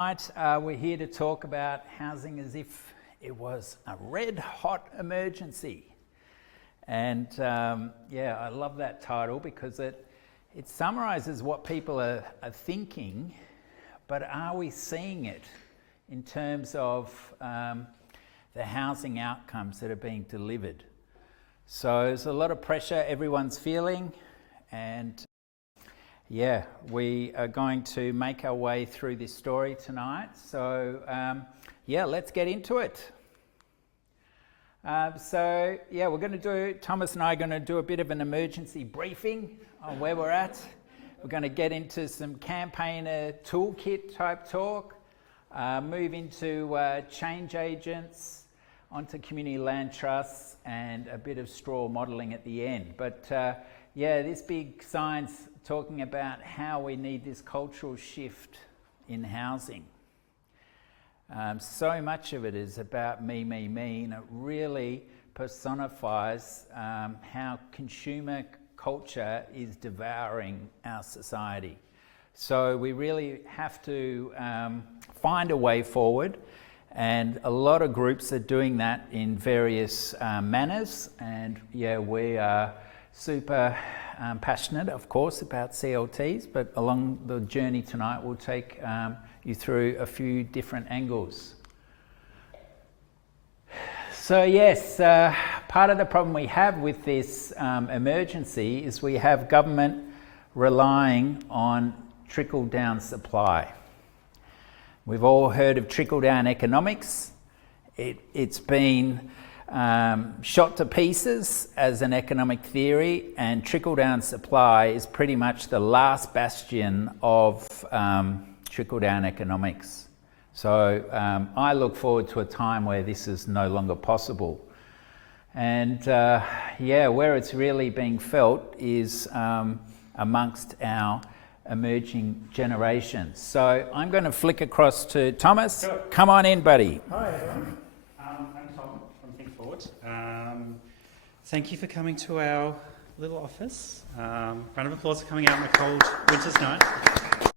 Tonight, we're here to talk about housing as if it was a red hot emergency. And I love that title because it summarises what people are thinking, but are we seeing it in terms of the housing outcomes that are being delivered? So there's a lot of pressure everyone's feeling, and we are going to make our way through this story tonight. So let's get into it. We're going to do, Thomas and I are going to do a bit of an emergency briefing on where we're at. We're going to get into some campaigner toolkit type talk, move into change agents, onto community land trusts, and a bit of straw modelling at the end. But this big science talking about how we need this cultural shift in housing. So much of it is about me, and it really personifies how consumer culture is devouring our society. So we really have to find a way forward, and a lot of groups are doing that in various manners, and we are super passionate, of course, about CLTs, but along the journey tonight we'll take you through a few different angles. So yes, part of the problem we have with this emergency is we have government relying on trickle-down supply. We've all heard of trickle-down economics. It's been shot to pieces as an economic theory, and trickle-down supply is pretty much the last bastion of trickle-down economics. So I look forward to a time where this is no longer possible. And where it's really being felt is amongst our emerging generations. So I'm going to flick across to Thomas. Sure. Come on in, buddy. Hi, everyone. I'm Tom from Think Forward. Thank you for coming to our little office. Round of applause for coming out on a cold winter's night.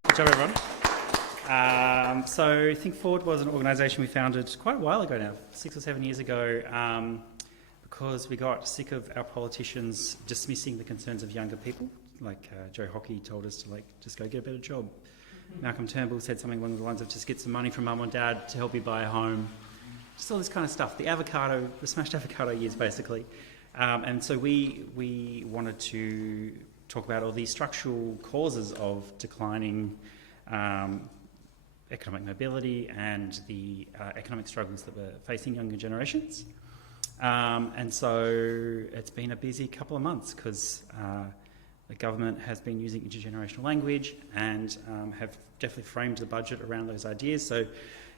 Good job, everyone. So Think Forward was an organisation we founded quite a while ago now, 6 or 7 years ago, because we got sick of our politicians dismissing the concerns of younger people. Like Joe Hockey told us to just go get a better job. Malcolm Turnbull said something along the lines of just get some money from mum and dad to help you buy a home. Just all this kind of stuff. The smashed avocado years, basically. And so we wanted to talk about all these structural causes of declining economic mobility and the economic struggles that were facing younger generations. And so it's been a busy couple of months because the government has been using intergenerational language and have definitely framed the budget around those ideas. So,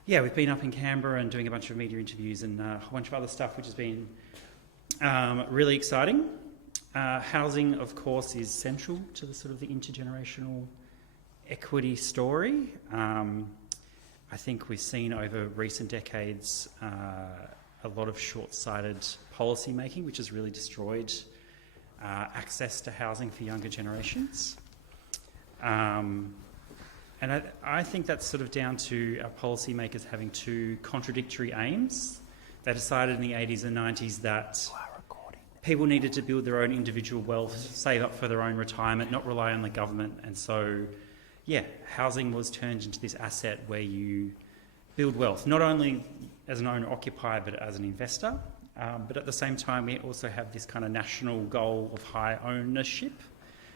we've been up in Canberra and doing a bunch of media interviews and a whole bunch of other stuff, which has been really exciting. Housing, of course, is central to the sort of the intergenerational equity story. I think we've seen over recent decades a lot of short-sighted policy making, which has really destroyed access to housing for younger generations. And I think that's sort of down to our policymakers having two contradictory aims. They decided in the 80s and 90s that people needed to build their own individual wealth, save up for their own retirement, not rely on the government. And so, housing was turned into this asset where you build wealth, not only as an owner-occupier, but as an investor. But at the same time, we also have this kind of national goal of high ownership.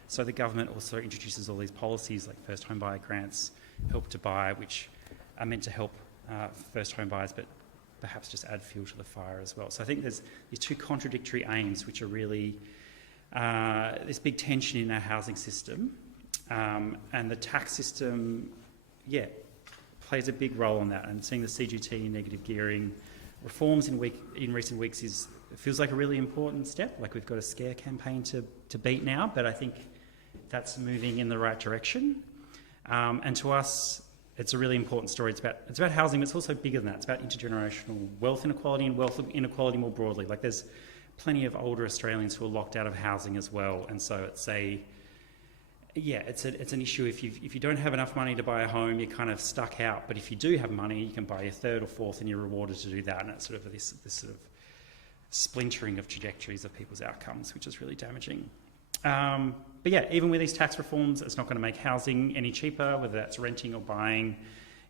So the government also introduces all these policies like first home buyer grants, help to buy, which are meant to help first home buyers, but perhaps just add fuel to the fire as well. So I think there's these two contradictory aims, which are really this big tension in our housing system. And the tax system, plays a big role in that. And seeing the CGT and negative gearing reforms in recent weeks feels like a really important step. Like we've got a scare campaign to beat now, but I think that's moving in the right direction. And to us, it's a really important story. It's about housing, but it's also bigger than that. It's about intergenerational wealth inequality and wealth inequality more broadly. Like there's plenty of older Australians who are locked out of housing as well, and so yeah, it's an issue. If you don't have enough money to buy a home, you're kind of stuck out. But if you do have money, you can buy your third or fourth, and you're rewarded to do that. And it's sort of this sort of splintering of trajectories of people's outcomes, which is really damaging. But yeah, even with these tax reforms, it's not going to make housing any cheaper, whether that's renting or buying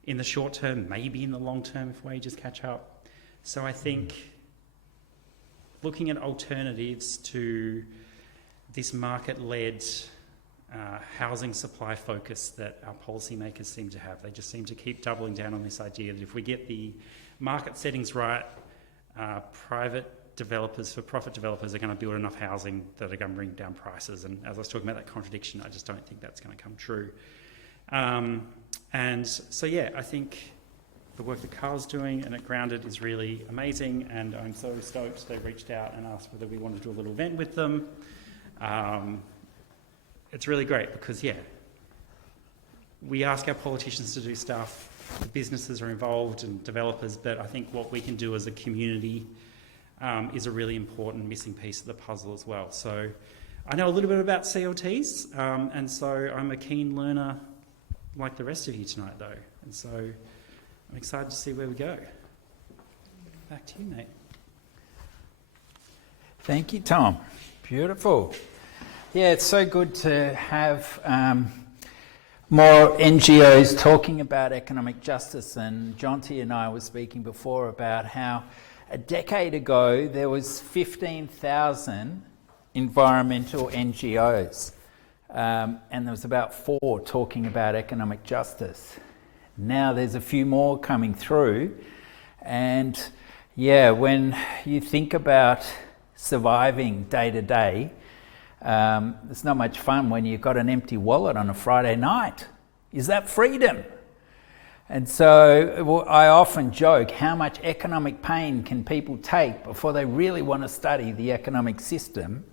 in the short term, maybe in the long term if wages catch up. So I think looking at alternatives to this market-led housing supply focus that our policymakers seem to have. They just seem to keep doubling down on this idea that if we get the market settings right, private developers, for-profit developers, are going to build enough housing that are going to bring down prices. And as I was talking about that contradiction, I just don't think that's going to come true. And so, yeah, I think the work that Karl's doing and at Grounded is really amazing, and I'm so stoked they reached out and asked whether we wanted to do a little event with them. It's really great because, yeah, we ask our politicians to do stuff, the businesses are involved and developers, but I think what we can do as a community is a really important missing piece of the puzzle as well. So I know a little bit about CLTs, and so I'm a keen learner like the rest of you tonight, though. And so I'm excited to see where we go. Back to you, mate. Thank you, Tom. Beautiful. Yeah, it's so good to have more NGOs talking about economic justice. And Jonty and I were speaking before about how a decade ago there was 15,000 environmental NGOs, and there was about 4 talking about economic justice. Now there's a few more coming through, and yeah, when you think about surviving day to day, it's not much fun when you've got an empty wallet on a Friday night. Is that freedom? And so I often joke, how much economic pain can people take before they really want to study the economic system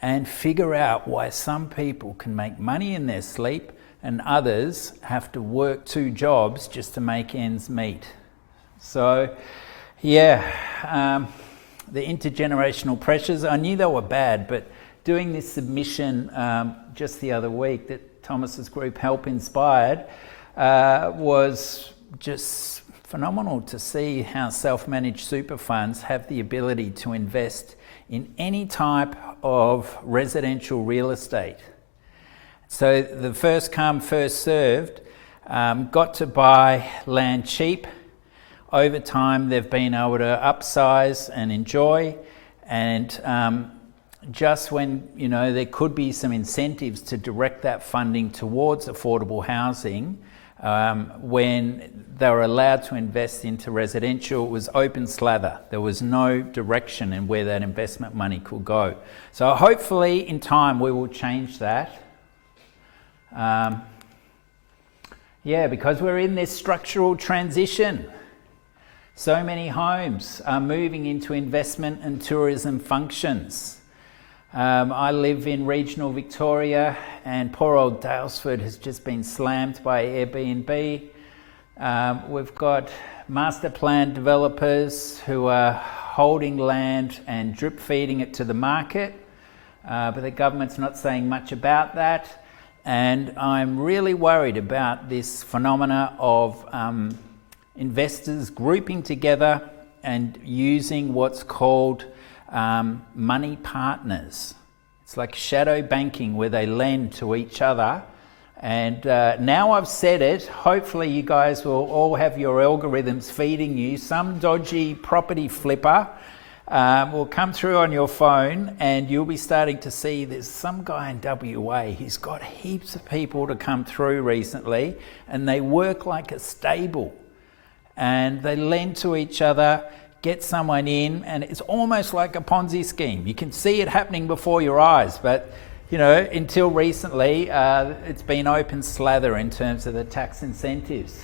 and figure out why some people can make money in their sleep and others have to work 2 jobs just to make ends meet. So, yeah, the intergenerational pressures, I knew they were bad, but doing this submission just the other week that Thomas's group Help Inspired was just phenomenal to see how self-managed super funds have the ability to invest in any type of residential real estate. So the first come, first served, got to buy land cheap. Over time, they've been able to upsize and enjoy, and just when, you know, there could be some incentives to direct that funding towards affordable housing, when they were allowed to invest into residential, it was open slather. There was no direction in where that investment money could go. So hopefully in time we will change that. Yeah, because we're in this structural transition. So many homes are moving into investment and tourism functions. I live in regional Victoria, and poor old Dalesford has just been slammed by Airbnb. We've got master plan developers who are holding land and drip feeding it to the market, but the government's not saying much about that. And I'm really worried about this phenomena of investors grouping together and using what's called money partners. It's like shadow banking where they lend to each other. And now I've said it, hopefully you guys will all have your algorithms feeding you. Some dodgy property flipper will come through on your phone, and you'll be starting to see there's some guy in WA, he's got heaps of people to come through recently, and they work like a stable. And they lend to each other, get someone in, and it's almost like a Ponzi scheme. You can see it happening before your eyes, but you know, until recently, it's been open slather in terms of the tax incentives.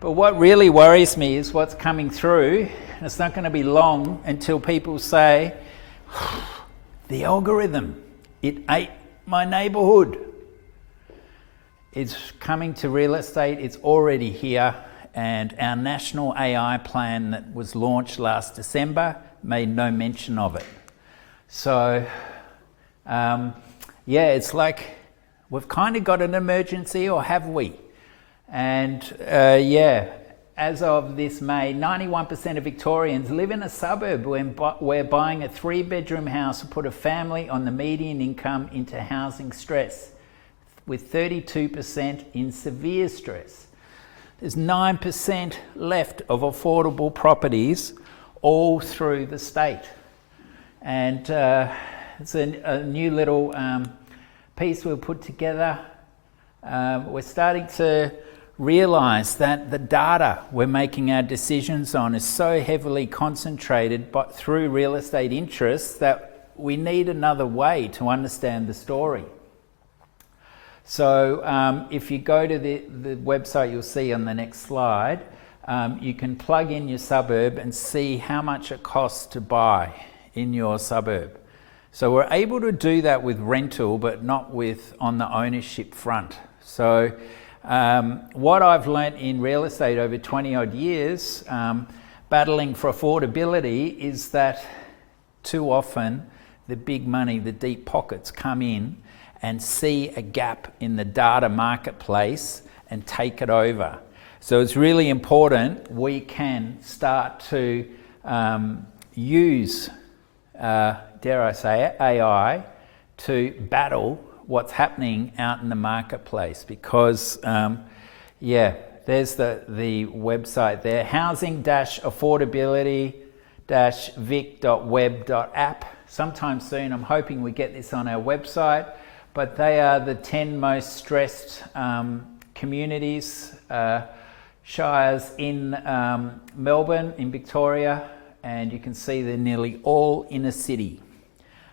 But what really worries me is what's coming through, and it's not going to be long until people say, the algorithm, it ate my neighbourhood. It's coming to real estate, it's already here. And our national AI plan that was launched last December made no mention of it. So, yeah, it's like We've kind of got an emergency, or have we? And as of this May, 91% of Victorians live in a suburb where buying a 3-bedroom house will put a family on the median income into housing stress, with 32% in severe stress. There's 9% left of affordable properties all through the state. And it's a new little piece we've put together. We're starting to realise that the data we're making our decisions on is so heavily concentrated through real estate interests that we need another way to understand the story. So if you go to the website you'll see on the next slide, you can plug in your suburb and see how much it costs to buy in your suburb. So we're able to do that with rental, but not with on the ownership front. So what I've learnt in real estate over 20 odd years, battling for affordability, is that too often the big money, the deep pockets come in and see a gap in the data marketplace and take it over. So it's really important we can start to use, dare I say it, AI to battle what's happening out in the marketplace, because there's the website there, housing-affordability-vic.web.app. Sometime soon I'm hoping we get this on our website, but they are the 10 most stressed communities, shires in Melbourne, in Victoria, and you can see they're nearly all inner city.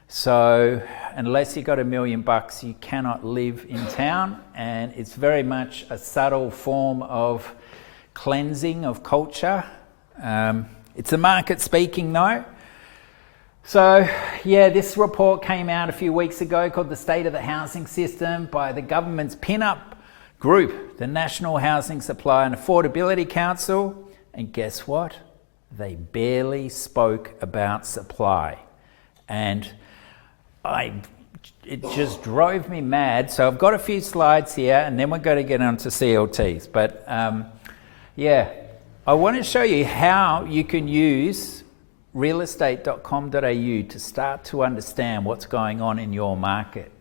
So unless you've got $1 million, you cannot live in town, and it's very much a subtle form of cleansing of culture. It's the market speaking though. So this report came out a few weeks ago called The State of the Housing System by the government's pin-up group, the National Housing Supply and Affordability Council, and guess what? They barely spoke about supply. And it just drove me mad. So I've got a few slides here, and then we're going to get on to CLTs. But I want to show you how you can use realestate.com.au to start to understand what's going on in your market.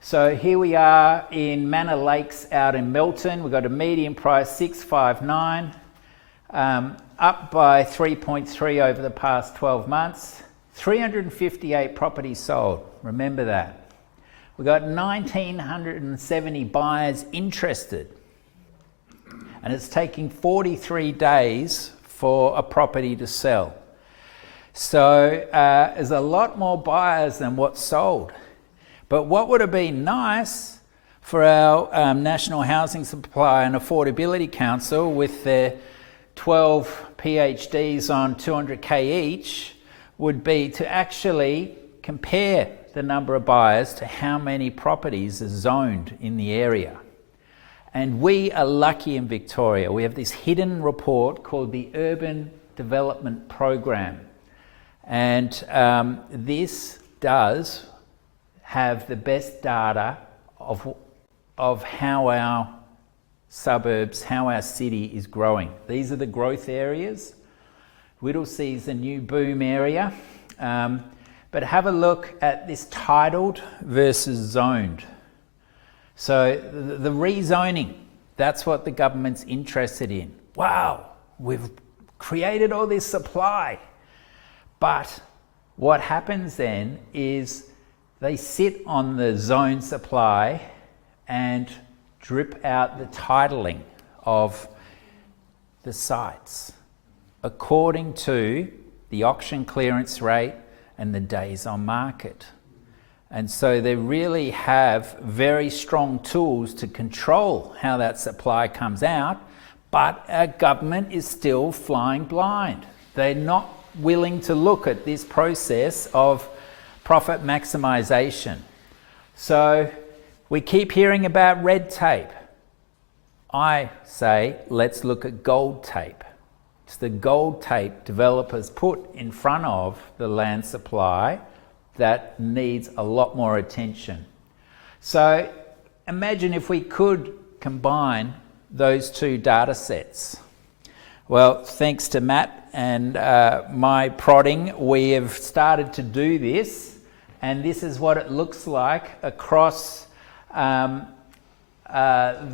So here we are in Manor Lakes out in Melton. We've got a median price 659, up by 3.3 over the past 12 months. 358 properties sold, remember that. We've got 1,970 buyers interested, and it's taking 43 days for a property to sell. So there's a lot more buyers than what's sold. But what would have been nice for our National Housing Supply and Affordability Council, with their 12 PhDs on 200K each, would be to actually compare the number of buyers to how many properties are zoned in the area. And we are lucky in Victoria. We have this hidden report called the Urban Development Program. And this does have the best data of how our suburbs, how our city is growing. These are the growth areas. Whittlesea is a new boom area. But have a look at this titled versus zoned. So the rezoning, that's what the government's interested in. Wow, we've created all this supply. But what happens then is they sit on the zone supply and drip out the titling of the sites according to the auction clearance rate and the days on market. And so they really have very strong tools to control how that supply comes out, but our government is still flying blind. They're not willing to look at this process of profit maximisation. So we keep hearing about red tape. I say, let's look at gold tape. It's the gold tape developers put in front of the land supply that needs a lot more attention. So imagine if we could combine those two data sets. Well, thanks to Matt and my prodding, we have started to do this, and this is what it looks like across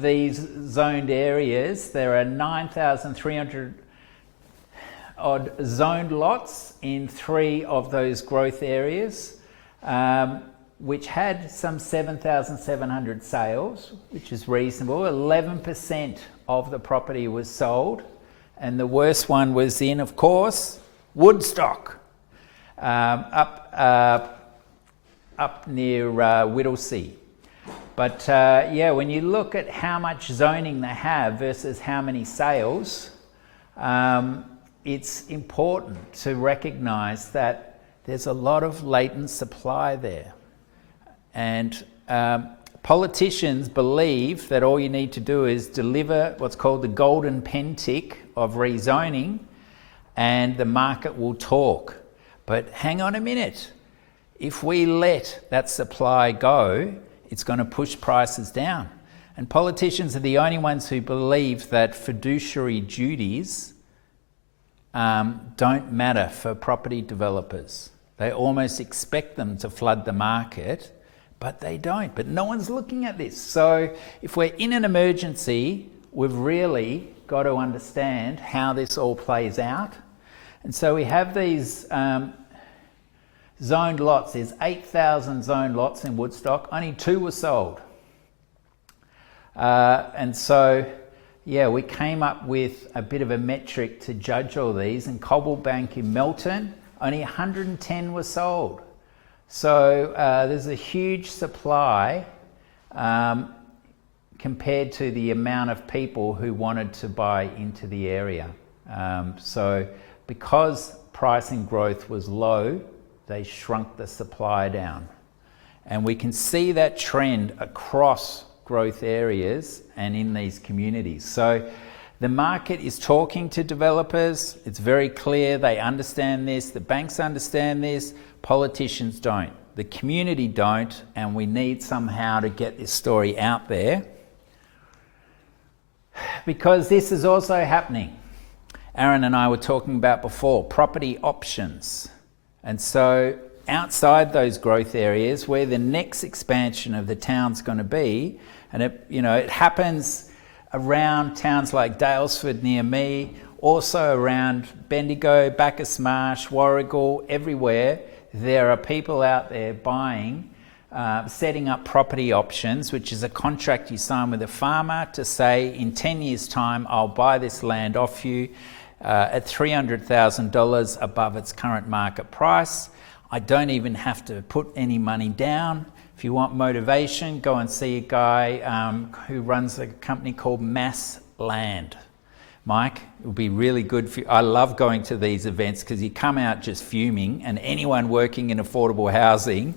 these zoned areas. There are 9,300 odd zoned lots in 3 of those growth areas, which had some 7,700 sales, which is reasonable. 11% of the property was sold, and the worst one was in, of course, Woodstock, up near Whittlesea. But yeah, when you look at how much zoning they have versus how many sales, it's important to recognise that there's a lot of latent supply there. And politicians believe that all you need to do is deliver what's called the golden pen tick of rezoning, and the market will talk. But hang on a minute. If we let that supply go, it's going to push prices down. And politicians are the only ones who believe that fiduciary duties don't matter for property developers. They almost expect them to flood the market, but they don't. But no one's looking at this. So if we're in an emergency, we've really got to understand how this all plays out. And so we have these zoned lots. There's 8,000 zoned lots in Woodstock. Only 2 were sold. And so, yeah, we came up with a bit of a metric to judge all these. In Cobblebank in Melton, only 110 were sold. So there's a huge supply compared to the amount of people who wanted to buy into the area. So because pricing growth was low, they shrunk the supply down. And we can see that trend across growth areas and in these communities. So the market is talking to developers. It's very clear they understand this. The banks understand this. Politicians don't. The community don't, and we need somehow to get this story out there, because this is also happening. Aaron and I were talking about before, property options. And so outside those growth areas, where the next expansion of the town's going to be, and it happens around towns like Daylesford near me, also around Bendigo, Bacchus Marsh, Warragul, everywhere, there are people out there buying, setting up property options, which is a contract you sign with a farmer to say, in 10 years' time, I'll buy this land off you at $300,000 above its current market price. I don't even have to put any money down. If you want motivation, go and see a guy who runs a company called Mass Land. Mike, it would be really good for you. I love going to these events because you come out just fuming, and anyone working in affordable housing,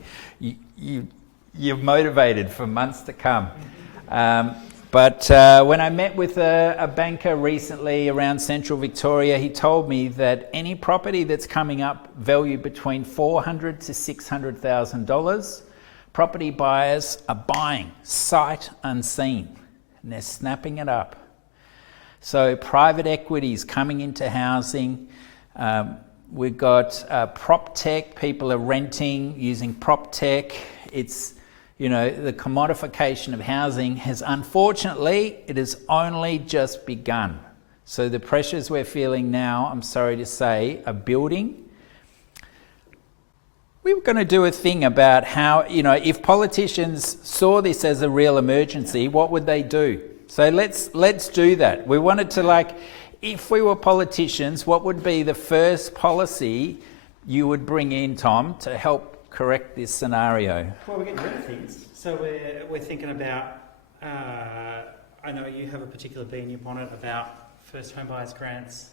you're motivated for months to come. But when I met with a banker recently around central Victoria, he told me that any property that's coming up valued between $400,000 to $600,000, property buyers are buying sight unseen, and they're snapping it up. So private equity is coming into housing. We've got prop tech. People are renting using prop tech. It's, the commodification of housing has, unfortunately, it has only just begun. So the pressures we're feeling now, I'm sorry to say, are building. We were going to do a thing about how, if politicians saw this as a real emergency, what would they do? So let's do that. We wanted to, if we were politicians, what would be the first policy you would bring in, Tom, to help correct this scenario? Well, we're getting rid of things. So we're thinking about, I know you have a particular bee in your bonnet about first home buyers grants,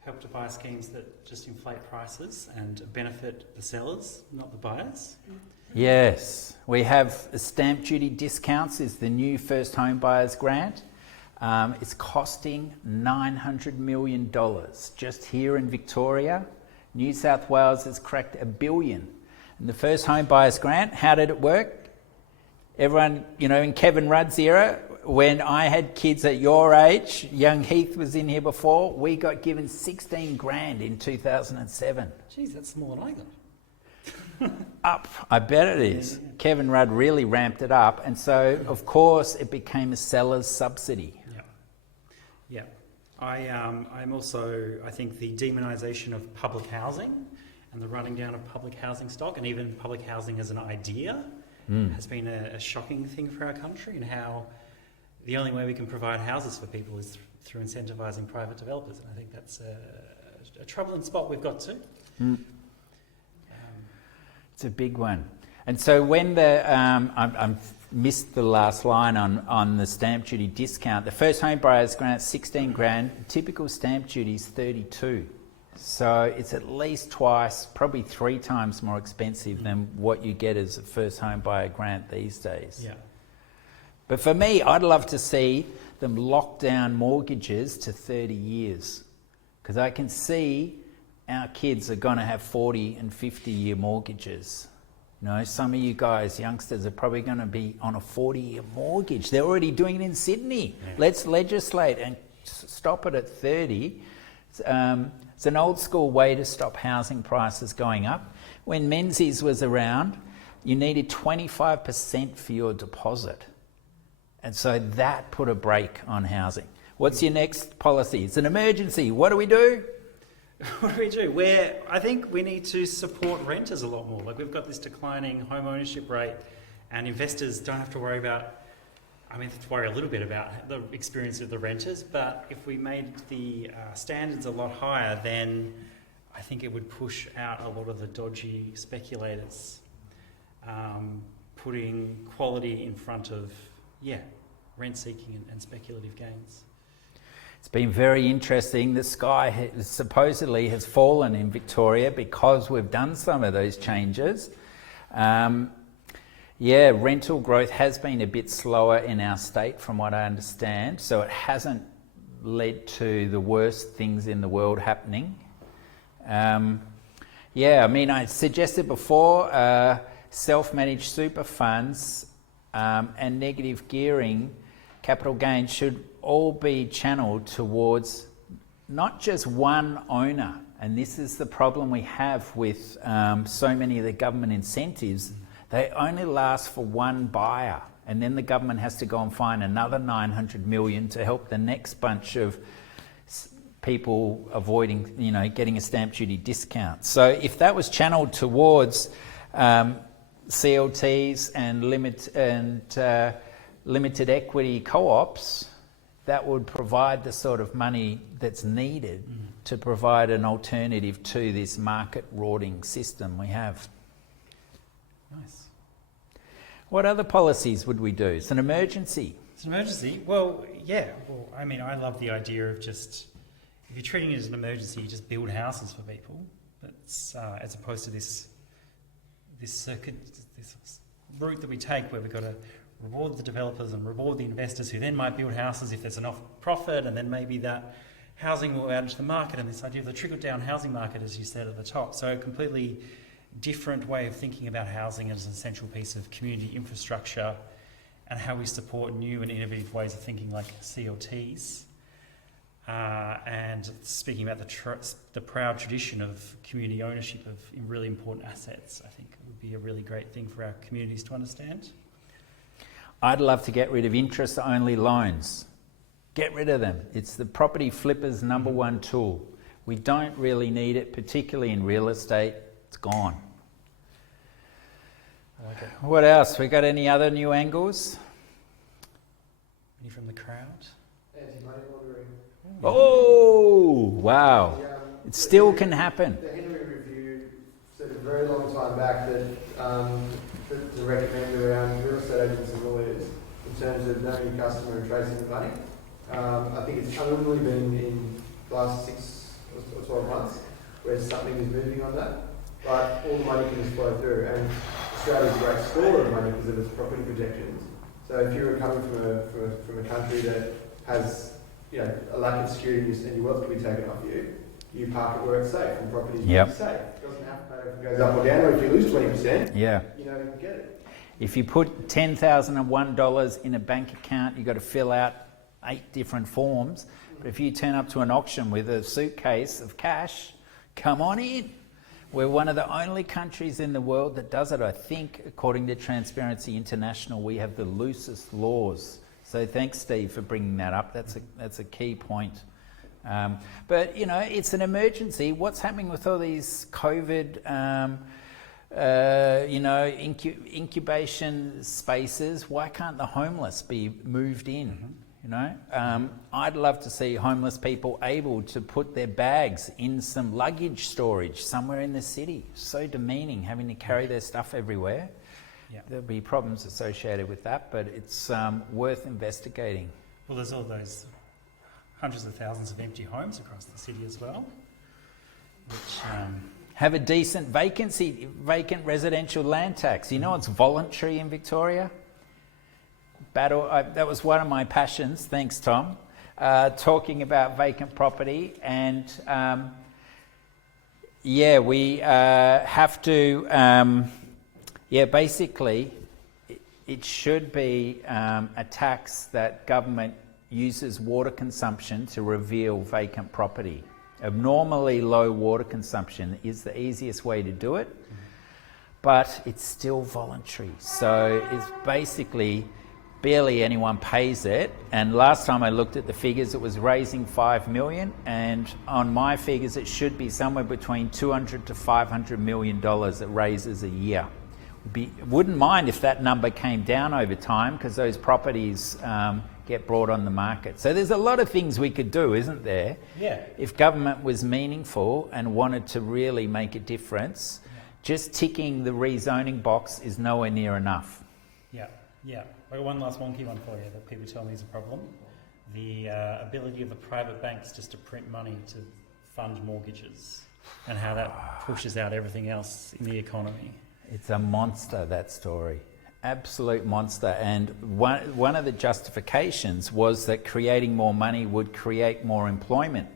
help to buy schemes that just inflate prices and benefit the sellers, not the buyers. Yes, we have stamp duty discounts is the new first home buyers grant. It's costing $900 million just here in Victoria. New South Wales has cracked $1 billion. And the first home buyers grant, how did it work? Everyone, in Kevin Rudd's era, when I had kids at your age, young Heath was in here before, we got given 16 grand in 2007. Geez, that's more than I got. Up, I bet it is. Yeah. Kevin Rudd really ramped it up, and so of course it became a seller's subsidy. Yeah. I'm also, I think the demonisation of public housing and the running down of public housing stock, and even public housing as an idea, has been a shocking thing for our country, and how the only way we can provide houses for people is through incentivising private developers. And I think that's a troubling spot we've got to. It's a big one. And so when I missed the last line on the stamp duty discount, the first home buyer's grant 16 grand, typical stamp duty is 32. So it's at least twice, probably 3 times more expensive than what you get as a first home buyer grant these days. Yeah. But for me, I'd love to see them lock down mortgages to 30 years, because I can see our kids are going to have 40 and 50-year mortgages. Some of you guys, youngsters, are probably going to be on a 40-year mortgage. They're already doing it in Sydney. Yeah. Let's legislate and stop it at 30. It's an old school way to stop housing prices going up. When Menzies was around, you needed 25% for your deposit. And so that put a brake on housing. What's your next policy? It's an emergency. What do we do? What do we do? I think we need to support renters a lot more. Like, we've got this declining home ownership rate, and investors don't have to worry about, they have to worry a little bit about the experience of the renters, but if we made the standards a lot higher, then I think it would push out a lot of the dodgy speculators, putting quality in front of, rent-seeking and speculative gains. It's been very interesting. The sky supposedly has fallen in Victoria because we've done some of those changes. Rental growth has been a bit slower in our state from what I understand, so it hasn't led to the worst things in the world happening. I suggested before self-managed super funds and negative gearing, capital gains should all be channeled towards not just one owner. And this is the problem we have with so many of the government incentives. They only last for one buyer, and then the government has to go and find another 900 million to help the next bunch of people avoiding, getting a stamp duty discount. So if that was channeled towards CLTs and limited equity co-ops, that would provide the sort of money that's needed to provide an alternative to this market rorting system we have. Nice. What other policies would we do? It's an emergency. It's an emergency? I love the idea of just, if you're treating it as an emergency, you just build houses for people. That's, as opposed to this circuit, this route that we take where we've got to reward the developers and reward the investors who then might build houses if there's enough profit, and then maybe that housing will go out into the market, and this idea of the trickle-down housing market, as you said at the top. So a completely different way of thinking about housing as an essential piece of community infrastructure, and how we support new and innovative ways of thinking like CLTs. And speaking about the proud tradition of community ownership of really important assets, I think it would be a really great thing for our communities to understand. I'd love to get rid of interest-only loans. Get rid of them. It's the property flipper's number one tool. We don't really need it, particularly in real estate. It's gone. I like it. What else? We got any other new angles? Any from the crowd? Anti-money laundering. Oh, wow. It still can happen. The Henry Review said a very long time back that to recommend around real estate agents and lawyers in terms of knowing your customer and tracing the money. I think it's only been in the last 6 or 12 months where something is moving on that. But all the money can just flow through, and Australia's a great store of money because of its property protections. So if you're coming from a country that has a lack of security and your wealth can be taken off you, you park it where it's safe, and property is safe. It doesn't have to matter if it goes up or down, or if you lose 20%, you can get it. If you put $10,001 in a bank account, you've got to fill out 8 different forms. But if you turn up to an auction with a suitcase of cash, come on in. We're one of the only countries in the world that does it. I think, according to Transparency International, we have the loosest laws. So thanks, Steve, for bringing that up. That's a key point. But, you know, it's an emergency. What's happening with all these COVID, incubation spaces? Why can't the homeless be moved in? You know, I'd love to see homeless people able to put their bags in some luggage storage somewhere in the city. So demeaning having to carry their stuff everywhere. Yeah. There'll be problems associated with that, but it's worth investigating. Well, there's all those hundreds of thousands of empty homes across the city as well, which have a decent vacant residential land tax. You know, it's voluntary in Victoria. That was one of my passions, thanks Tom, talking about vacant property. And we have to, basically it should be a tax that government uses water consumption to reveal vacant property. Abnormally low water consumption is the easiest way to do it, but it's still voluntary. So it's basically barely anyone pays it. And last time I looked at the figures, it was raising $5 million, and on my figures it should be somewhere between $200 to $500 million it raises a year. Wouldn't mind if that number came down over time, because those properties get brought on the market. So there's a lot of things we could do, isn't there? Yeah. If government was meaningful and wanted to really make a difference, just ticking the rezoning box is nowhere near enough. Yeah. I got one last wonky one for you that people tell me is a problem. The ability of the private banks just to print money to fund mortgages, and how that pushes out everything else in the economy. It's a monster, that story. Absolute monster. And one of the justifications was that creating more money would create more employment.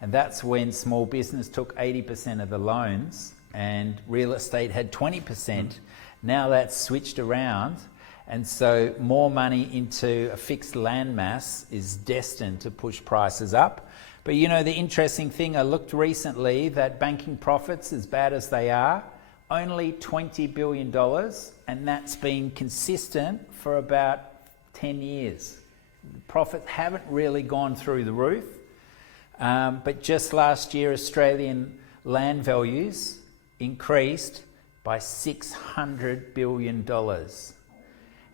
And that's when small business took 80% of the loans and real estate had 20%. Now that's switched around. And so more money into a fixed land mass is destined to push prices up. But you know, the interesting thing, I looked recently that banking profits, as bad as they are, only $20 billion, and that's been consistent for about 10 years. The profits haven't really gone through the roof, but just last year Australian land values increased by $600 billion.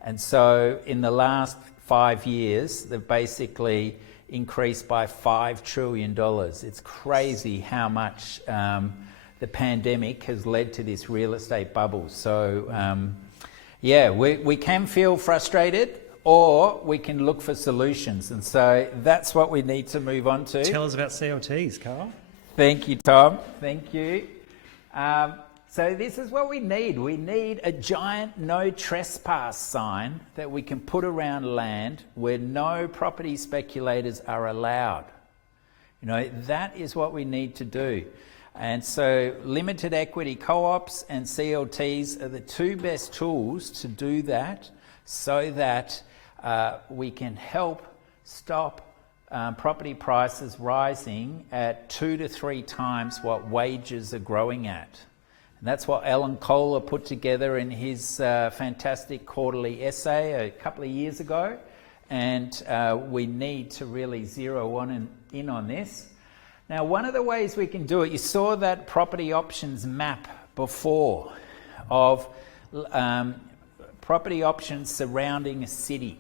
And so in the last 5 years, they've basically increased by $5 trillion. It's crazy how much the pandemic has led to this real estate bubble. So we can feel frustrated, or we can look for solutions. And so that's what we need to move on to. Tell us about CLTs, Karl. Thank you, Tom. Thank you. So this is what we need. We need a giant no trespass sign that we can put around land where no property speculators are allowed. You know, that is what we need to do. And so limited equity co-ops and CLTs are the two best tools to do that, so that we can help stop property prices rising at 2 to 3 times what wages are growing at. And that's what Alan Kohler put together in his fantastic quarterly essay a couple of years ago. And we need to really zero in on this. Now, one of the ways we can do it, you saw that property options map before of property options surrounding a city.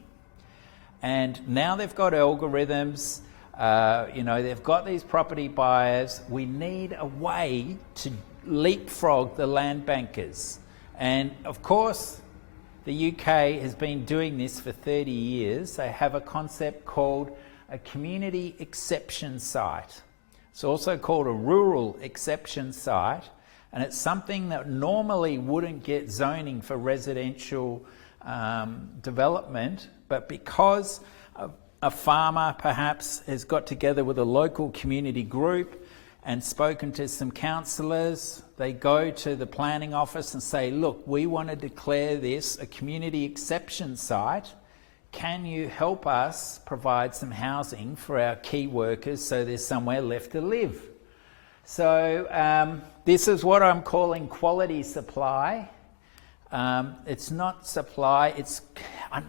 And now they've got algorithms, they've got these property buyers. We need a way to leapfrog the land bankers. And of course, the UK has been doing this for 30 years. They have a concept called a community exception site. It's also called a rural exception site, and it's something that normally wouldn't get zoning for residential development, but because a farmer perhaps has got together with a local community group and spoken to some councillors. They go to the planning office and say, look, we want to declare this a community exception site. Can you help us provide some housing for our key workers so there's somewhere left to live? So this is what I'm calling quality supply. It's not supply,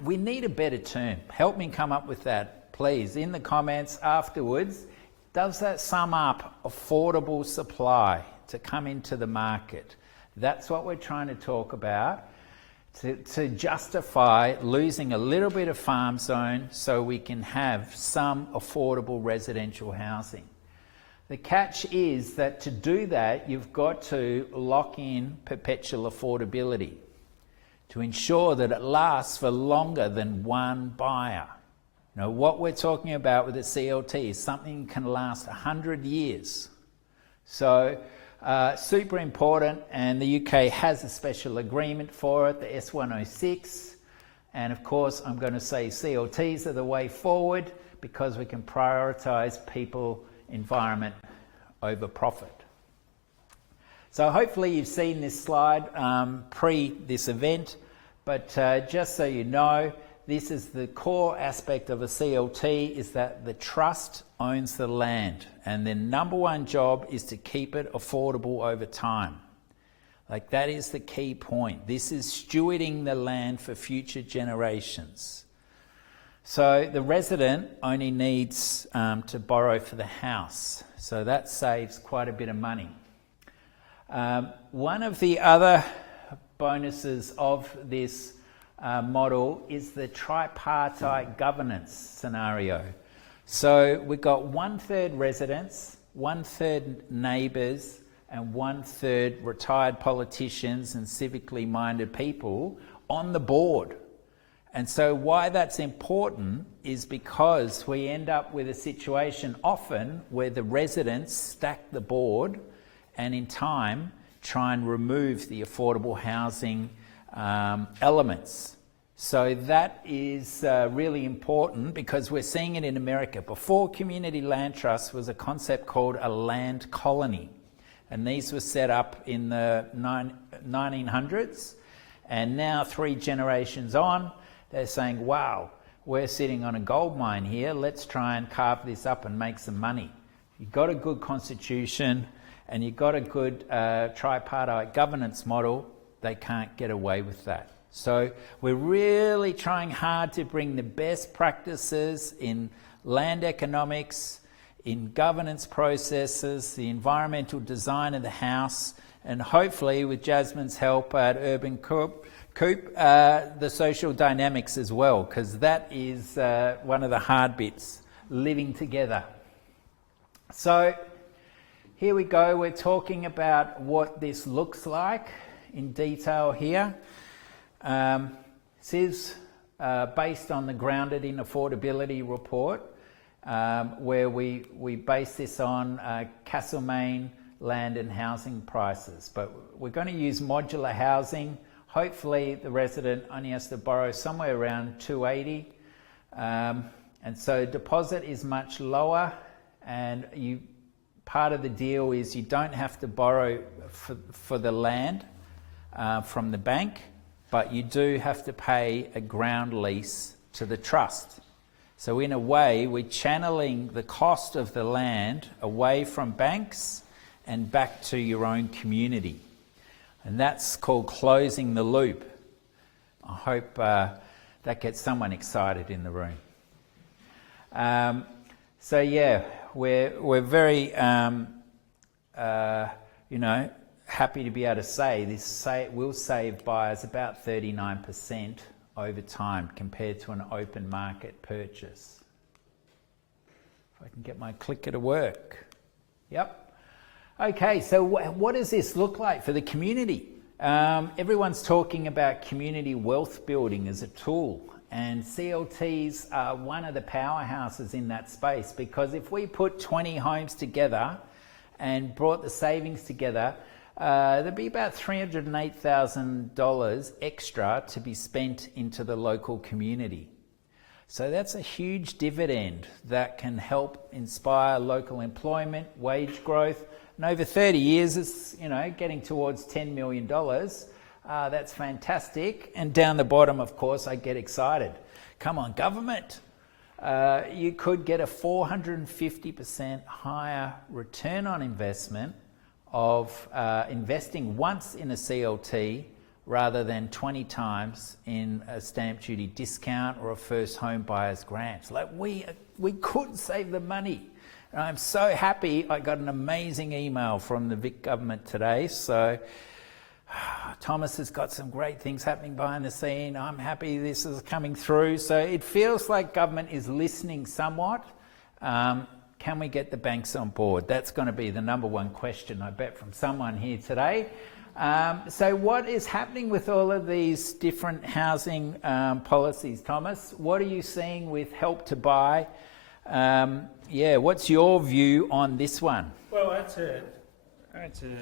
we need a better term. Help me come up with that, please, in the comments afterwards. Does that sum up affordable supply to come into the market? That's what we're trying to talk about, to justify losing a little bit of farm zone so we can have some affordable residential housing. The catch is that to do that, you've got to lock in perpetual affordability to ensure that it lasts for longer than one buyer. Now, what we're talking about with the CLT is something that can last 100 years. So, super important, and the UK has a special agreement for it, the S106. And of course, I'm going to say CLTs are the way forward because we can prioritise people, environment over profit. So hopefully you've seen this slide pre this event, but just so you know, this is the core aspect of a CLT, is that the trust owns the land and their number one job is to keep it affordable over time. Like, that is the key point. This is stewarding the land for future generations. So the resident only needs to borrow for the house. So that saves quite a bit of money. One of the other bonuses of this model is the tripartite governance scenario. So we've got 1/3 residents, 1/3 neighbours, and 1/3 retired politicians and civically minded people on the board. And so why that's important is because we end up with a situation often where the residents stack the board and in time try and remove the affordable housing elements. So that is really important because we're seeing it in America. Before community land trust was a concept called a land colony. And these were set up in the 1900s. And now 3 generations on, they're saying, wow, we're sitting on a gold mine here. Let's try and carve this up and make some money. You've got a good constitution and you've got a good tripartite governance model, they can't get away with that. So we're really trying hard to bring the best practices in land economics, in governance processes, the environmental design of the house, and hopefully with Jasmine's help at Urban Coop, the social dynamics as well, because that is one of the hard bits, living together. So here we go, we're talking about what this looks like in detail here. This is based on the Grounded in Affordability report, where we base this on Castlemaine land and housing prices. But we're going to use modular housing. Hopefully the resident only has to borrow somewhere around $280. And so deposit is much lower, and part of the deal is you don't have to borrow for the land from the bank, but you do have to pay a ground lease to the trust. So in a way, we're channeling the cost of the land away from banks and back to your own community. And that's called closing the loop. I hope that gets someone excited in the room. So yeah, we're very, happy to be able to say this will save buyers about 39% over time compared to an open market purchase. If I can get my clicker to work. Yep. Okay, so what does this look like for the community? Everyone's talking about community wealth building as a tool, and CLTs are one of the powerhouses in that space, because if we put 20 homes together and brought the savings together, there'd be about $308,000 extra to be spent into the local community. So that's a huge dividend that can help inspire local employment, wage growth. And over 30 years, it's, getting towards $10 million. That's fantastic. And down the bottom, of course, I get excited. Come on, government. You could get a 450% higher return on investment of investing once in a CLT rather than 20 times in a stamp duty discount or a first home buyer's grant. Like we could save the money. And I'm so happy. I got an amazing email from the Vic government today. So Thomas has got some great things happening behind the scene. I'm happy this is coming through. So it feels like government is listening somewhat. Can we get the banks on board? That's going to be the number one question, I bet, from someone here today. So what is happening with all of these different housing policies, Thomas? What are you seeing with Help to Buy? What's your view on this one? Well, I had to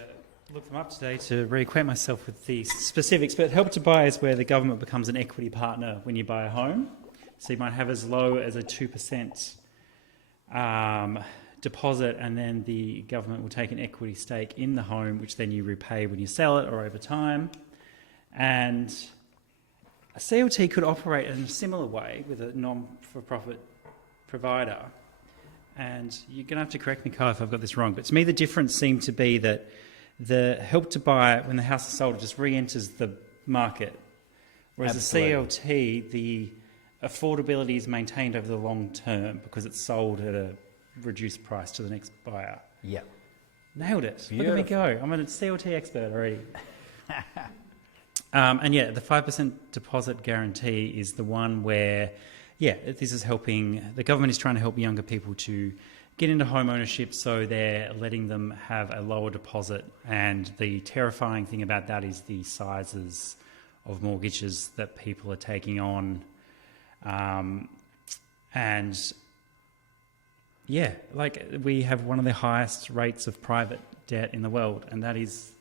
look them up today to reacquaint myself with the specifics, but Help to Buy is where the government becomes an equity partner when you buy a home. So you might have as low as a 2% deposit, and then the government will take an equity stake in the home, which then you repay when you sell it or over time. And a CLT could operate in a similar way with a non-for-profit provider. And you're going to have to correct me, Karl, if I've got this wrong, but to me the difference seemed to be that the Help to Buy, when the house is sold, it just re-enters the market. Whereas Absolutely. the CLT, the affordability is maintained over the long term because it's sold at a reduced price to the next buyer. Yeah. Nailed it. Beautiful. Look at me go. I'm a CLT expert already. The 5% deposit guarantee is the one where, this is helping, the government is trying to help younger people to get into home ownership, so they're letting them have a lower deposit. And the terrifying thing about that is the sizes of mortgages that people are taking on. We have one of the highest rates of private debt in the world, and that is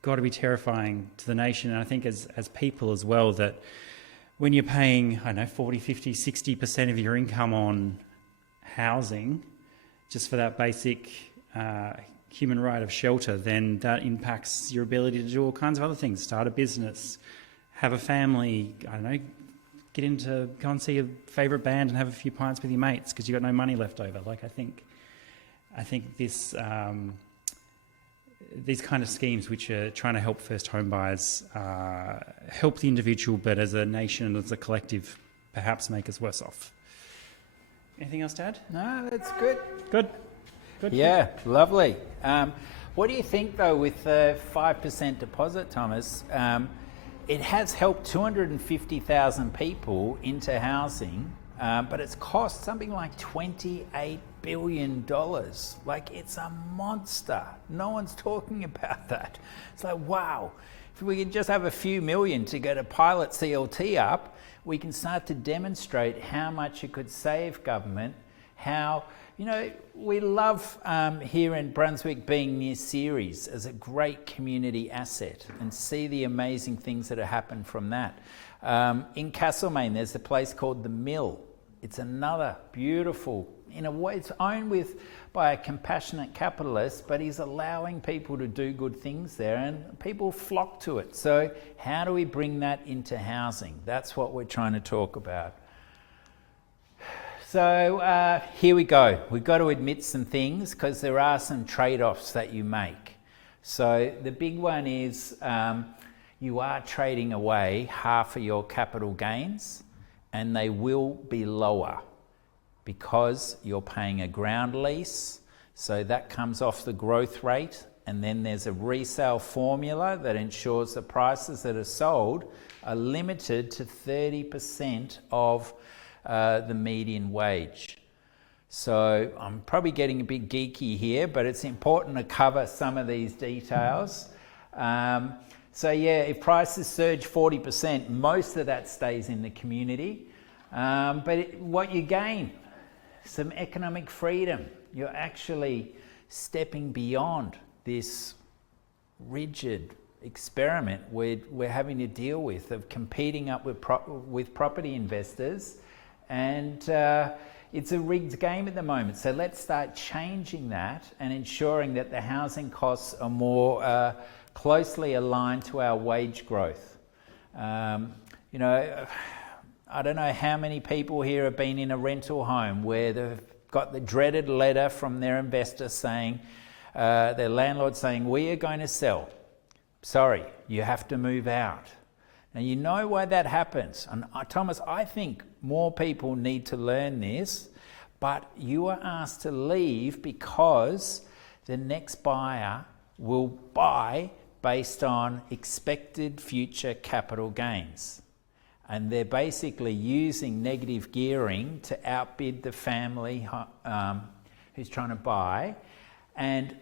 got to be terrifying to the nation. And I think as people as well, that when you're paying, 40, 50, 60% of your income on housing, just for that basic human right of shelter, then that impacts your ability to do all kinds of other things, start a business, have a family, go and see your favourite band and have a few pints with your mates because you've got no money left over. I think this these kind of schemes which are trying to help first home buyers help the individual, but as a nation and as a collective, perhaps make us worse off. Anything else to add? No, that's good. Good. Yeah, lovely. What do you think, though, with the 5% deposit, Thomas? It has helped 250,000 people into housing, but it's cost something like $28 billion. It's a monster. No one's talking about that. It's like, wow, if we could just have a few million to get a pilot CLT up, we can start to demonstrate how much it could save government, how, we love here in Brunswick being near Ceres as a great community asset and see the amazing things that have happened from that. In Castlemaine, there's a place called The Mill. It's another beautiful, in a way, it's owned by a compassionate capitalist, but he's allowing people to do good things there and people flock to it. So how do we bring that into housing? That's what we're trying to talk about. So here we go. We've got to admit some things because there are some trade-offs that you make. So the big one is you are trading away half of your capital gains, and they will be lower because you're paying a ground lease. So that comes off the growth rate, and then there's a resale formula that ensures the prices that are sold are limited to 30% of the median wage. So I'm probably getting a bit geeky here, but it's important to cover some of these details. If prices surge 40%, most of that stays in the community. What you gain, some economic freedom. You're actually stepping beyond this rigid experiment we're having to deal with of competing up with property investors And it's a rigged game at the moment. So let's start changing that and ensuring that the housing costs are more closely aligned to our wage growth. You know, I don't know how many people here have been in a rental home where they've got the dreaded letter from their investor saying, their landlord saying, we are going to sell. Sorry, you have to move out. Now, you know why that happens. And Thomas, I think more people need to learn this, but you are asked to leave because the next buyer will buy based on expected future capital gains. And they're basically using negative gearing to outbid the family who's trying to buy. And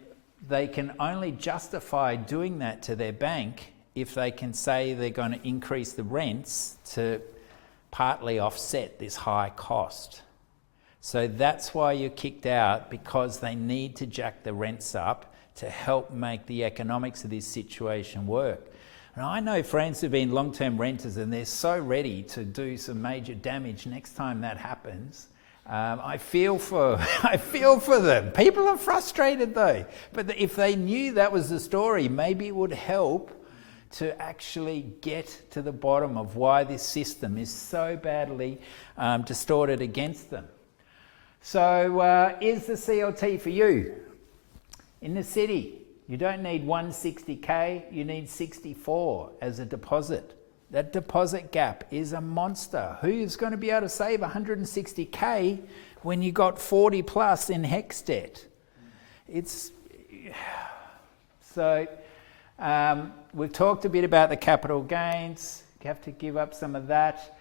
they can only justify doing that to their bank if they can say they're going to increase the rents to partly offset this high cost. So that's why you're kicked out, because they need to jack the rents up to help make the economics of this situation work. And I know friends who've been long-term renters and they're so ready to do some major damage next time that happens. I feel for them. People are frustrated though. But if they knew that was the story, maybe it would help to actually get to the bottom of why this system is so badly distorted against them. So is the CLT for you? In the city, you don't need 160k, you need 64 as a deposit. That deposit gap is a monster. Who's going to be able to save 160k when you got 40 plus in HEX debt? So we've talked a bit about the capital gains. You have to give up some of that.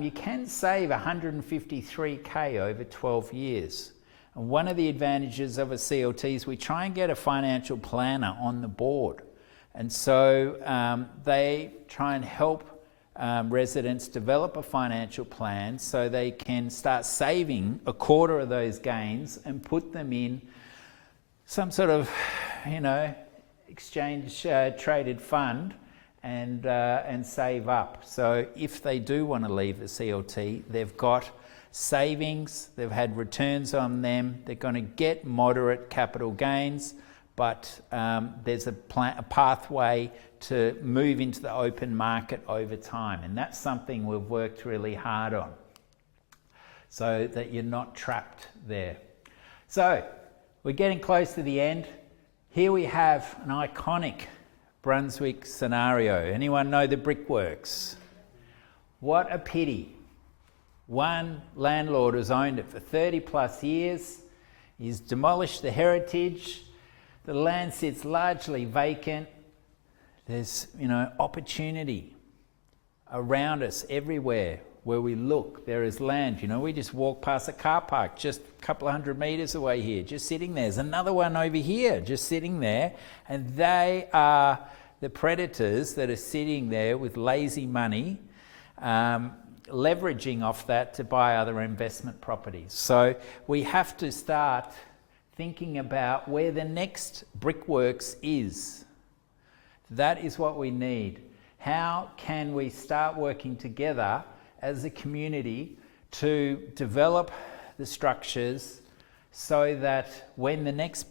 You can save 153k over 12 years. And one of the advantages of a CLT is we try and get a financial planner on the board. And so they try and help residents develop a financial plan so they can start saving a quarter of those gains and put them in some sort of, exchange traded fund and save up. So if they do want to leave the CLT, they've got savings, they've had returns on them, they're going to get moderate capital gains, but there's a pathway to move into the open market over time. And that's something we've worked really hard on, so that you're not trapped there. So we're getting close to the end. Here we have an iconic Brunswick scenario. Anyone know the brickworks? What a pity. One landlord has owned it for 30 plus years. He's demolished the heritage. The land sits largely vacant. There's, opportunity around us everywhere where we look. There is land. We just walk past a car park just a couple of 100 metres away here, just sitting there. There's another one over here, just sitting there. And they are the predators that are sitting there with lazy money, leveraging off that to buy other investment properties. So we have to start thinking about where the next brickworks is. That is what we need. How can we start working together as a community to develop the structures so that when the next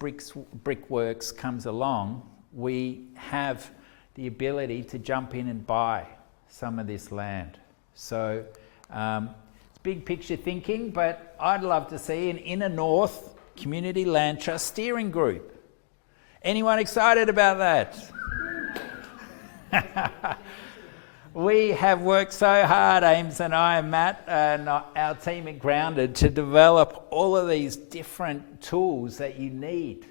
brickworks comes along, we have the ability to jump in and buy some of this land. So big picture thinking, but I'd love to see an Inner North Community Land Trust steering group. Anyone excited about that? We have worked so hard, Ames and I and Matt and our team at Grounded, to develop all of these different tools that you need.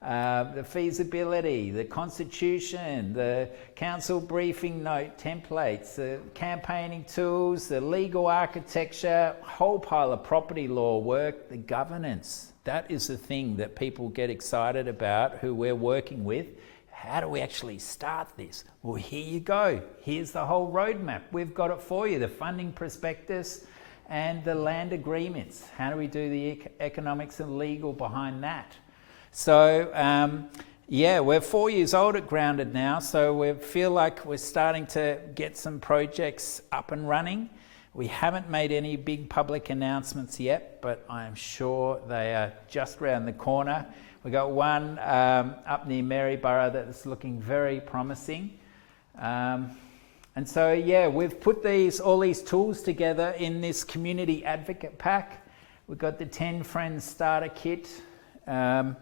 The feasibility, the constitution, the council briefing note templates, the campaigning tools, the legal architecture, whole pile of property law work, the governance. That is the thing that people get excited about who we're working with. How do we actually start this? Well, here you go. Here's the whole roadmap. We've got it for you. The funding prospectus and the land agreements. How do we do the economics and legal behind that? So, we're 4 years old at Grounded now, so we feel like we're starting to get some projects up and running. We haven't made any big public announcements yet, but I'm sure they are just around the corner. We've got one up near Maryborough that's looking very promising. And so, yeah, we've put all these tools together in this community advocate pack. We've got the 10 Friends Starter Kit. And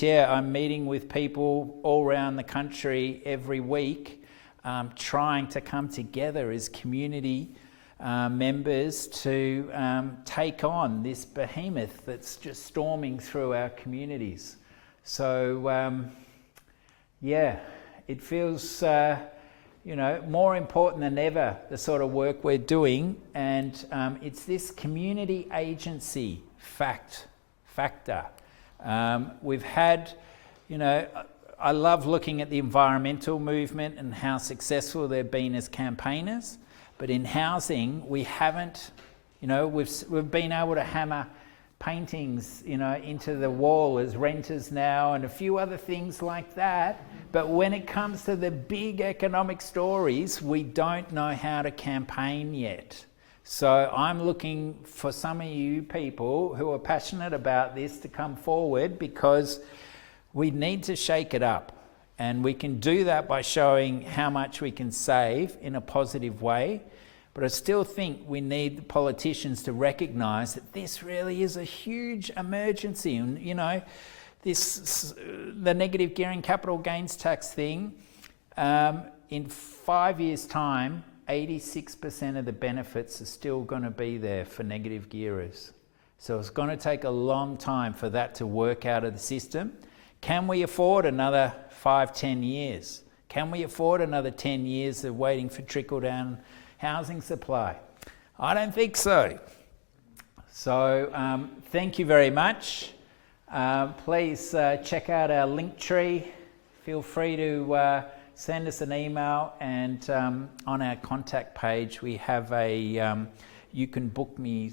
yeah, I'm meeting with people all around the country every week, trying to come together as community members to take on this behemoth that's just storming through our communities. So, yeah, it feels... more important than ever, the sort of work we're doing, and it's this community agency factor. We've had, I love looking at the environmental movement and how successful they've been as campaigners, but in housing, we haven't, we've been able to hammer paintings, into the wall as renters now and a few other things like that. But when it comes to the big economic stories, we don't know how to campaign yet. So I'm looking for some of you people who are passionate about this to come forward, because we need to shake it up. And we can do that by showing how much we can save in a positive way. But I still think we need the politicians to recognise that this really is a huge emergency. And, the negative gearing capital gains tax thing, in 5 years' time, 86% of the benefits are still going to be there for negative gearers. So it's going to take a long time for that to work out of the system. Can we afford another 5-10 years? Can we afford another 10 years of waiting for trickle-down housing supply? I don't think so. So thank you very much. Please check out our link tree. Feel free to send us an email, and on our contact page we have a you can book me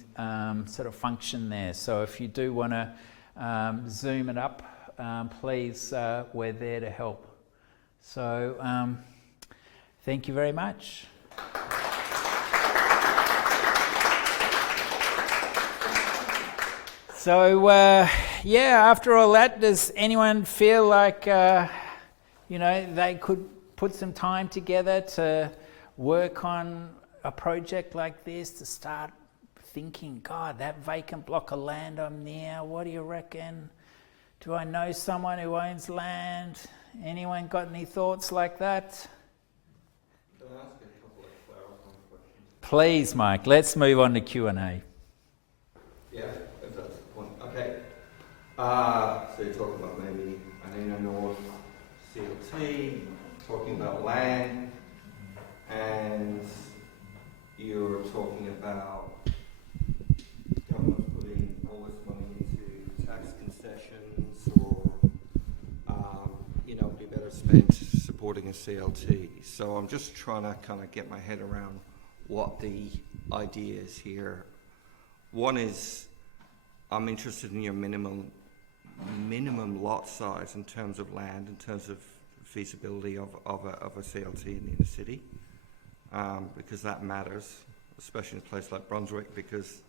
sort of function there. So if you do want to zoom it up, please, we're there to help. So thank you very much. So, after all that, does anyone feel like, they could put some time together to work on a project like this, to start thinking, God, that vacant block of land I'm near, what do you reckon? Do I know someone who owns land? Anyone got any thoughts like that? Can I ask a couple of clarifying questions? Please, Mike, let's move on to Q&A. Yeah, if that's the point. Okay. So you're talking about maybe an inner north CLT, talking about land, and you're talking about government putting all this money into tax concessions, or be better spent supporting a CLT. So I'm just trying to kind of get my head around what the idea is here. One is, I'm interested in your minimum lot size in terms of land, in terms of feasibility of a CLT in the inner city, because that matters, especially in a place like Brunswick, because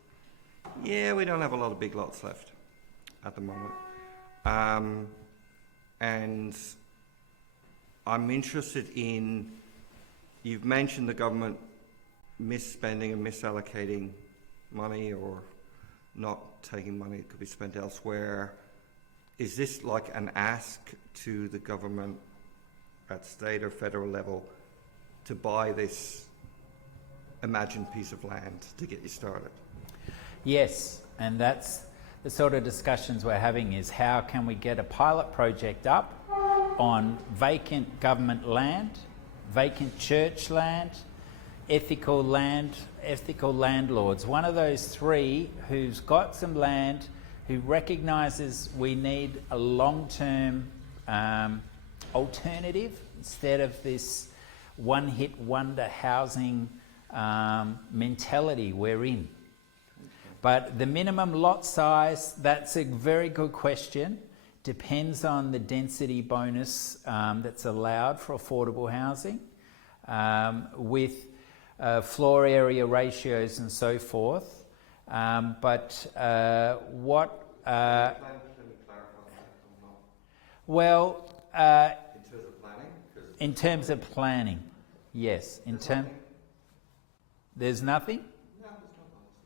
we don't have a lot of big lots left at the moment. And I'm interested in, you've mentioned the government misspending and misallocating money, or not taking money that could be spent elsewhere. Is this like an ask to the government at state or federal level to buy this imagined piece of land to get you started? Yes, and that's the sort of discussions we're having, is how can we get a pilot project up on vacant government land, vacant church land, ethical landlords. One of those three who's got some land, who recognises we need a long-term alternative instead of this one-hit wonder housing mentality we're in. But the minimum lot size, that's a very good question. Depends on the density bonus that's allowed for affordable housing. With floor area ratios and so forth. But what... Can we clarify that or not? Well, In terms of planning? in terms of planning, yes. There's nothing? No, there's no policy.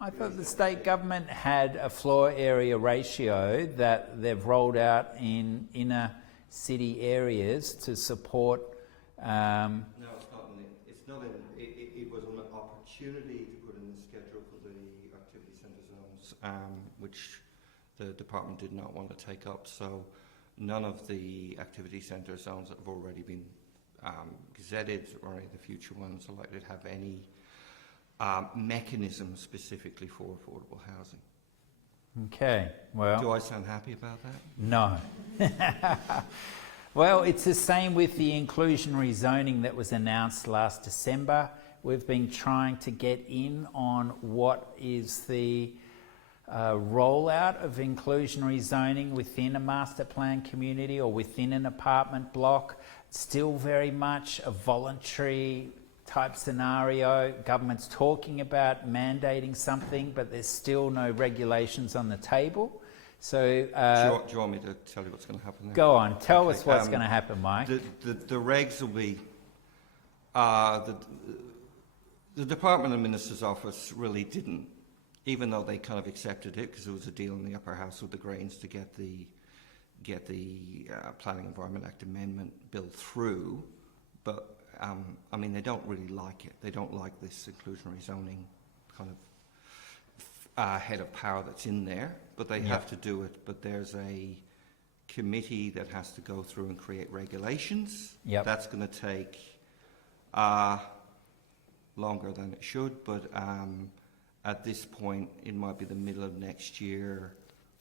I thought the state government had a floor area ratio that they've rolled out in inner city areas to support. No, it's not in. It was an opportunity to put in the schedule for the activity centre zones, which the department did not want to take up. So none of the activity centre zones that have already been gazetted or any of the future ones are likely to have any mechanism specifically for affordable housing. Okay, well... Do I sound happy about that? No. Well, it's the same with the inclusionary zoning that was announced last December. We've been trying to get in on what is the rollout of inclusionary zoning within a master plan community or within an apartment block. Still very much a voluntary type scenario. Government's talking about mandating something, but there's still no regulations on the table. So, do you want me to tell you what's going to happen there? Go on, tell us what's going to happen, Mike. The regs will be... the Department of Minister's Office really didn't, even though they kind of accepted it because there was a deal in the upper house with the Greens to get the Planning Environment Act amendment bill through, but I mean, they don't really like it. They don't like this inclusionary zoning kind of head of power that's in there, but they have to do it. But there's a committee that has to go through and create regulations. Yep. That's going to take longer than it should, but at this point, it might be the middle of next year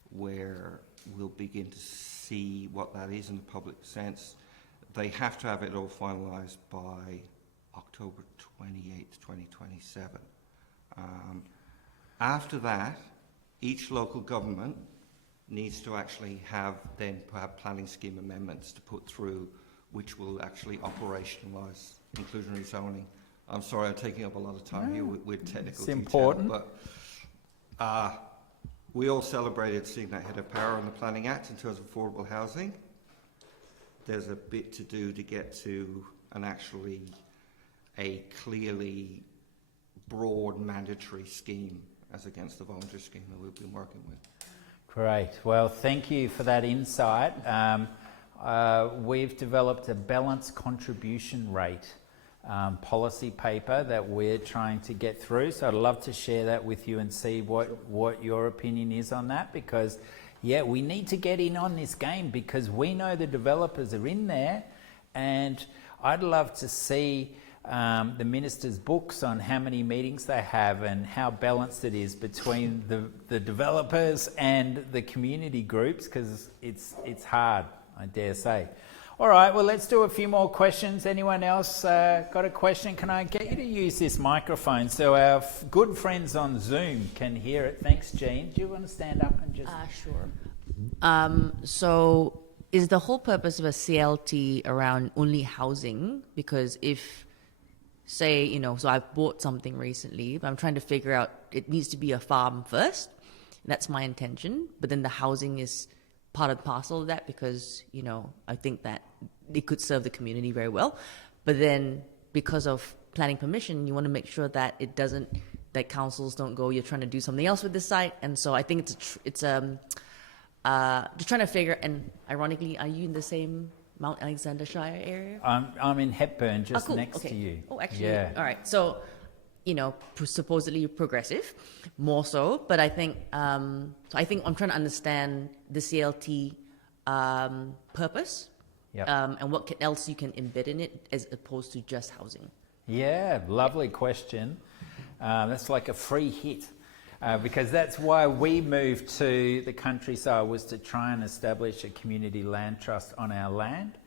where we'll begin to see what that is in the public sense. They have to have it all finalised by October 28th, 2027. After that, each local government needs to actually have planning scheme amendments to put through, which will actually operationalise inclusionary zoning. I'm sorry, I'm taking up a lot of time here with technical detail. It's important. But we all celebrated seeing that head of power in the Planning Act in terms of affordable housing. There's a bit to do to get to a clearly broad mandatory scheme as against the voluntary scheme that we've been working with. Great. Well, thank you for that insight. We've developed a balanced contribution rate policy paper that we're trying to get through. So I'd love to share that with you and see what your opinion is on that, because we need to get in on this game because we know the developers are in there, and I'd love to see the minister's books on how many meetings they have and how balanced it is between the developers and the community groups, because it's hard, I dare say. All right, well, let's do a few more questions. Anyone else got a question? Can I get you to use this microphone so our good friends on Zoom can hear it? Thanks, Jean. Do you want to stand up and just... Sure. So is the whole purpose of a CLT around only housing? Because if, say, so I've bought something recently, but I'm trying to figure out, it needs to be a farm first. That's my intention. But then the housing is part and parcel of that because, I think that it could serve the community very well. But then because of planning permission, you want to make sure that it doesn't, that councils don't go, you're trying to do something else with this site. And so I think it's just trying to figure, and ironically, are you in the same Mount Alexander Shire area? I'm in Hepburn, just cool. next to you. Oh, actually, all right. So, supposedly progressive, more so. But I think, I'm trying to understand the CLT purpose, and what else you can embed in it as opposed to just housing. Yeah, lovely question. That's like a free hit. Because that's why we moved to the countryside, was to try and establish a community land trust on our land.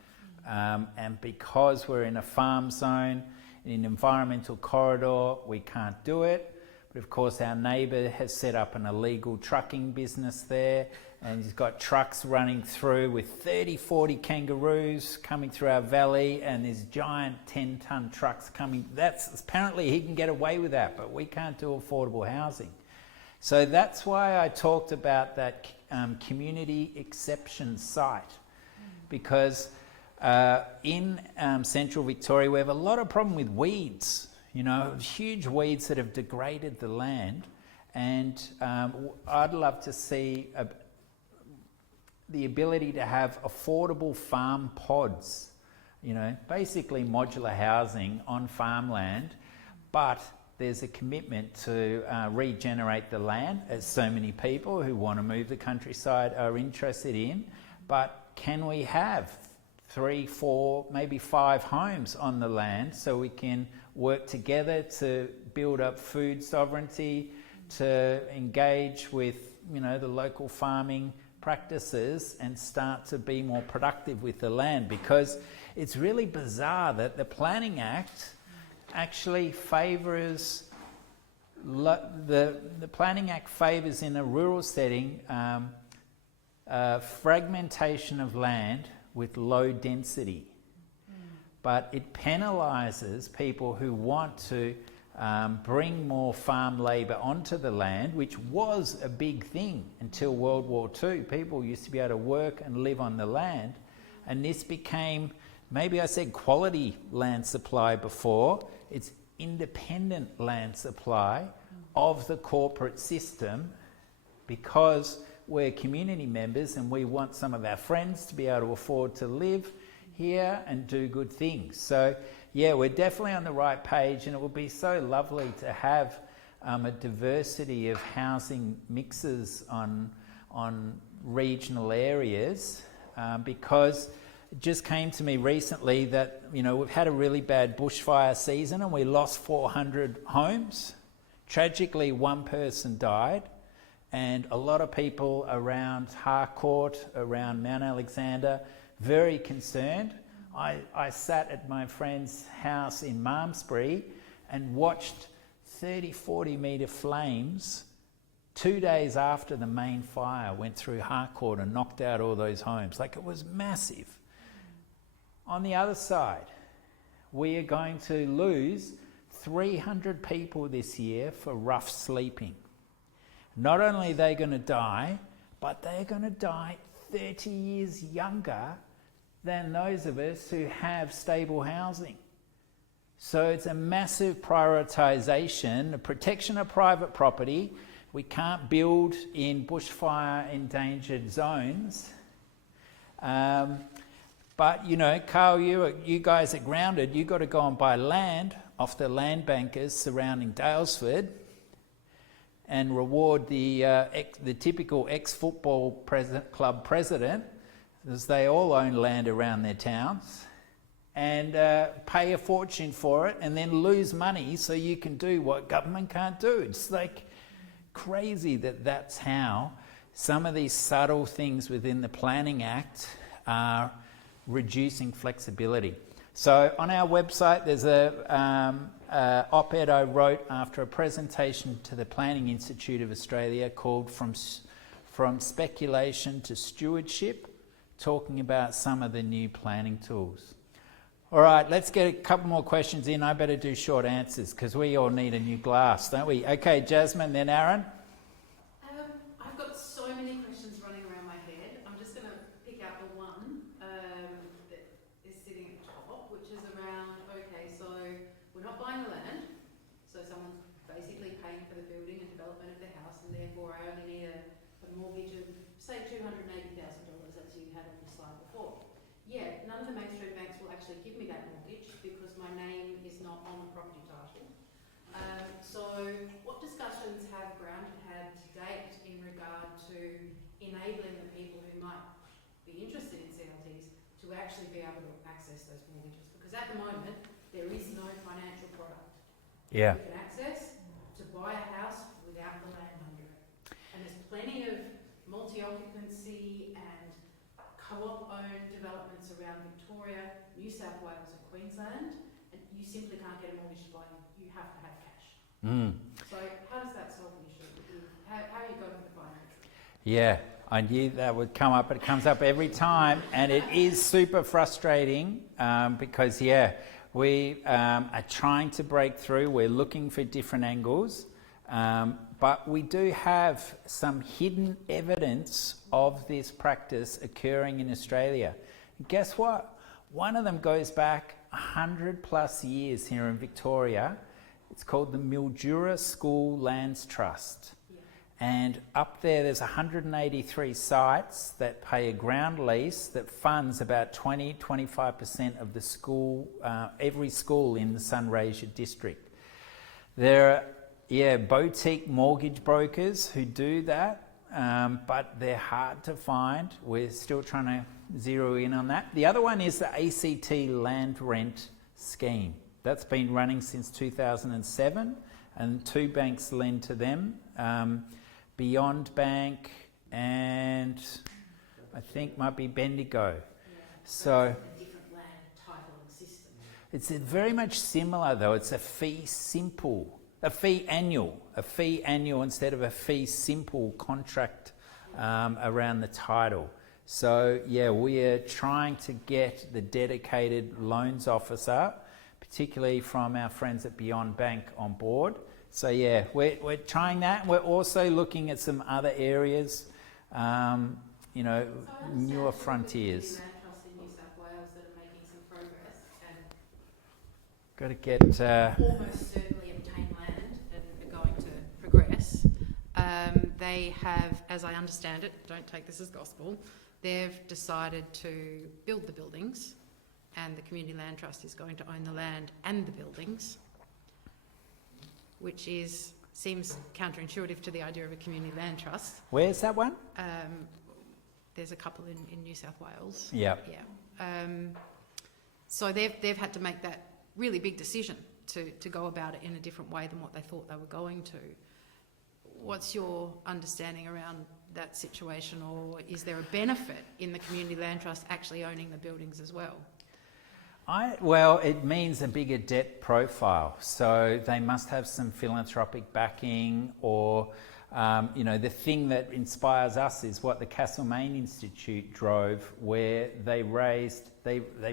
And because we're in a farm zone, in an environmental corridor, we can't do it. But of course our neighbour has set up an illegal trucking business there, And he's got trucks running through with 30, 40 kangaroos coming through our valley, and there's giant 10-ton trucks coming. That's apparently he can get away with that, but we can't do affordable housing. So that's why I talked about that community exception site, because in central Victoria we have a lot of problem with weeds, you know, huge weeds that have degraded the land, and I'd love to see the ability to have affordable farm pods, you know, basically modular housing on farmland, but there's a commitment to regenerate the land, as so many people who want to move the countryside are interested in. But can we have 3, 4, maybe 5 homes on the land so we can work together to build up food sovereignty, to engage with, you know, the local farming practices and start to be more productive with the land? Because it's really bizarre that the Planning Act actually favours the Planning Act favours in a rural setting fragmentation of land with low density, but it penalises people who want to bring more farm labour onto the land, which was a big thing until World War II. People used to be able to work and live on the land, and this became, maybe I said quality land supply before, it's independent land supply of the corporate system, because we're community members and we want some of our friends to be able to afford to live here and do good things. So yeah, we're definitely on the right page, and it would be so lovely to have a diversity of housing mixes on regional areas, because it just came to me recently that, you know, we've had a really bad bushfire season and we lost 400 homes. Tragically, one person died, and a lot of people around Harcourt, around Mount Alexander, very concerned. I sat at my friend's house in Malmesbury and watched 30, 40 metre flames 2 days after the main fire went through Harcourt and knocked out all those homes. Like, it was massive. On the other side, we are going to lose 300 people this year for rough sleeping. Not only are they going to die, but they're going to die 30 years younger than those of us who have stable housing. So it's a massive prioritisation, the protection of private property. We can't build in bushfire endangered zones. But, you know, Carl, you guys are grounded. You've got to go and buy land off the land bankers surrounding Daylesford and reward the typical ex-football club president, as they all own land around their towns, and pay a fortune for it and then lose money so you can do what government can't do. It's like crazy that that's how some of these subtle things within the Planning Act are reducing flexibility. So on our website there's a op-ed I wrote after a presentation to the Planning Institute of Australia called From Speculation to Stewardship, talking about some of the new planning tools. All right, let's get a couple more questions in. I better do short answers because we all need a new glass, don't we? Okay, Jasmine, then Aaron. I've got so many questions running around my head. I'm just going to pick out the one that is sitting at the top, which is around, okay, so we're not buying the land, so someone's basically paying for the building and development of the house, and therefore I only need a mortgage of, say, $280,000, as you had on the slide before. Yeah, none of the mainstream banks will actually give me that mortgage because my name is not on the property title. So what discussions have Grounded had to date in regard to enabling the people who might be interested in CLTs to actually be able to access those mortgages? Because at the moment, there is no financial product Yeah. you can access to buy a house without the land under it. And there's plenty of multi-occupancy and co-op-owned developments around Victoria, New South Wales and Queensland, and you simply can't get a mortgage to buy them. You have to have cash. So how does that solve the issue? How are you going with the financial? Yeah, I knew that would come up. It comes up every time, and it is super frustrating because, yeah, we are trying to break through. We're looking for different angles, but we do have some hidden evidence of this practice occurring in Australia. And guess what? One of them goes back 100 plus years here in Victoria. It's called the Mildura School Lands Trust. And up there's 183 sites that pay a ground lease that funds about 25% of the school, every school in the Sunraysia district. There are, boutique mortgage brokers who do that, but they're hard to find. We're still trying to zero in on that. The other one is the ACT land rent scheme. That's been running since 2007, and 2 banks lend to them. Beyond Bank and I think might be Bendigo. So a different land titling system. it's very much similar though. It's a fee annual instead of a fee simple contract around the title. So yeah, we are trying to get the dedicated loans officer, particularly from our friends at Beyond Bank, on board. So yeah, we're trying that. We're also looking at some other areas, newer frontiers. Land Trust in New South Wales that are making some progress and Got to get. almost certainly obtain land and are going to progress. They have, as I understand it, don't take this as gospel, they've decided to build the buildings, and the Community Land Trust is going to own the land and the buildings, which seems counterintuitive to the idea of a community land trust. Where's that one? There's a couple in New South Wales. Yeah. Yeah. So they've had to make that really big decision to go about it in a different way than what they thought they were going to. What's your understanding around that situation, or is there a benefit in the community land trust actually owning the buildings as well? Well, it means a bigger debt profile. So they must have some philanthropic backing, or, the thing that inspires us is what the Castlemaine Institute drove, where they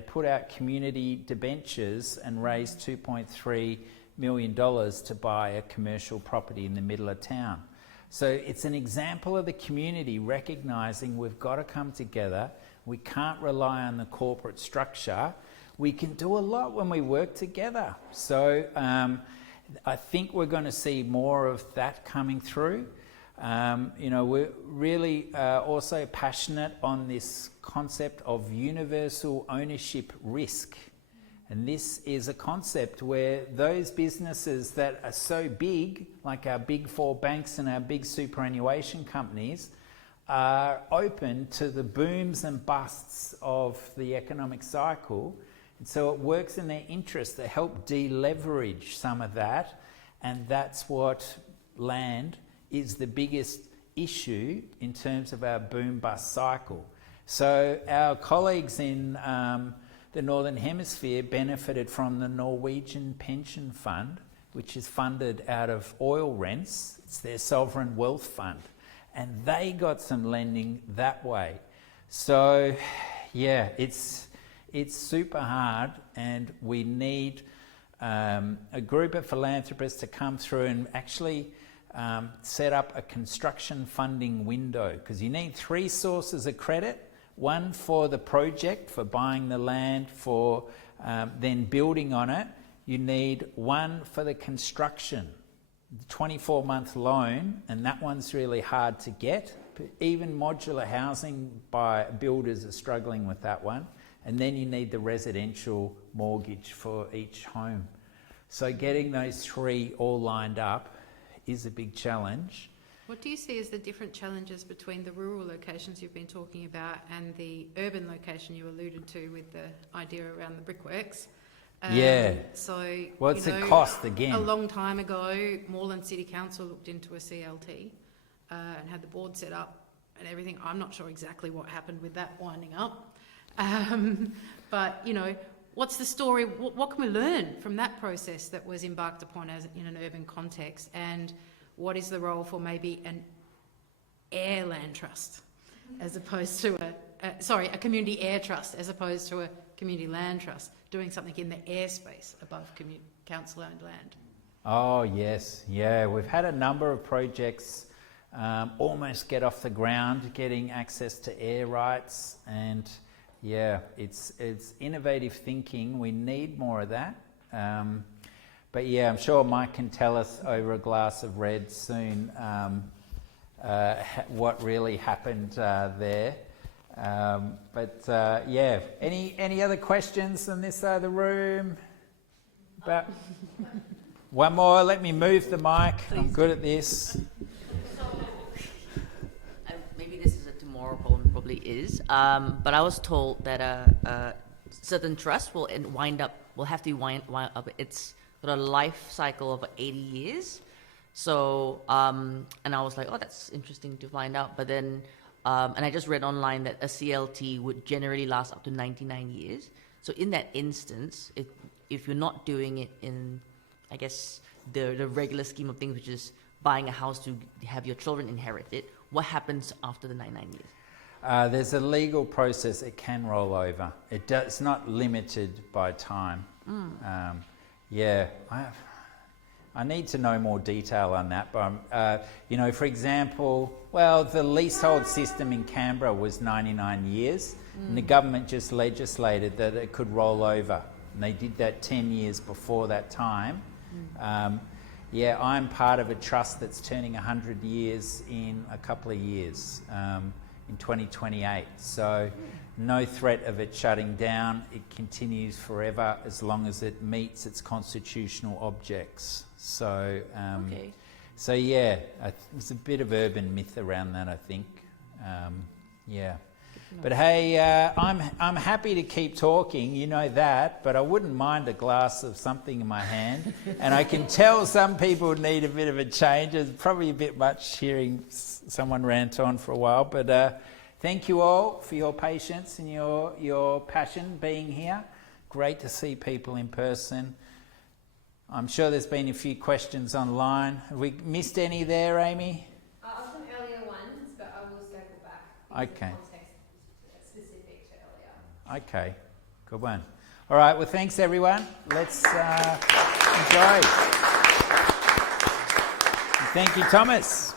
put out community debentures and raised $2.3 million to buy a commercial property in the middle of town. So it's an example of the community recognising we've got to come together. We can't rely on the corporate structure. We can do a lot when we work together. So I think we're going to see more of that coming through. We're really also passionate on this concept of universal ownership risk. And this is a concept where those businesses that are so big, like our big 4 banks and our big superannuation companies, are open to the booms and busts of the economic cycle. And so it works in their interest to help deleverage some of that. And that's what land is the biggest issue in terms of our boom-bust cycle. So our colleagues in the Northern Hemisphere benefited from the Norwegian Pension Fund, which is funded out of oil rents. It's their sovereign wealth fund. And they got some lending that way. So, yeah, it's super hard, and we need a group of philanthropists to come through and actually set up a construction funding window, because you need 3 sources of credit. One for the project, for buying the land, for then building on it. You need one for the construction, the 24-month loan, and that one's really hard to get. Even modular housing by builders are struggling with that one. And then you need the residential mortgage for each home. So getting those 3 all lined up is a big challenge. What do you see as the different challenges between the rural locations you've been talking about and the urban location you alluded to with the idea around the brickworks? So, what's it cost again? A long time ago, Moreland City Council looked into a CLT and had the board set up and everything. I'm not sure exactly what happened with that winding up. But, what's the story? What can we learn from that process that was embarked upon as in an urban context? And what is the role for maybe an air land trust as opposed to a community air trust as opposed to a community land trust, doing something in the airspace above council-owned land. Oh yes, yeah, we've had a number of projects almost get off the ground, getting access to air rights, and yeah, it's innovative thinking. We need more of that. But yeah, I'm sure Mike can tell us over a glass of red soon what really happened there. Yeah, any other questions on this side of the room? About one more. Let me move the mic. I'm good at this. Maybe this is a tomorrow problem, probably is. But I was told that a certain trust will have to wind up its sort of life cycle of 80 years. So, and I was like, oh, that's interesting to find out. But then, and I just read online that a CLT would generally last up to 99 years. So in that instance, if you're not doing it in, I guess, the regular scheme of things, which is buying a house to have your children inherit it, what happens after the 99 years? There's a legal process. It can roll over. It's not limited by time. Yeah, I need to know more detail on that. But for example, the leasehold system in Canberra was 99 years, and the government just legislated that it could roll over, and they did that 10 years before that time. I'm part of a trust that's turning 100 years in a couple of years, in 2028. So no threat of it shutting down. It continues forever as long as it meets its constitutional objects. So, Okay. so yeah, there's a bit of urban myth around that, I think. But hey, I'm happy to keep talking, you know that, but I wouldn't mind a glass of something in my hand. And I can tell some people need a bit of a change. It's probably a bit much hearing someone rant on for a while, but thank you all for your patience and your passion being here. Great to see people in person. I'm sure there's been a few questions online. Have we missed any there, Amy? Some earlier ones, but I will circle back. Okay. Context specific to earlier. Okay, good one. All right, well, thanks everyone. Let's enjoy. Thank you, Thomas.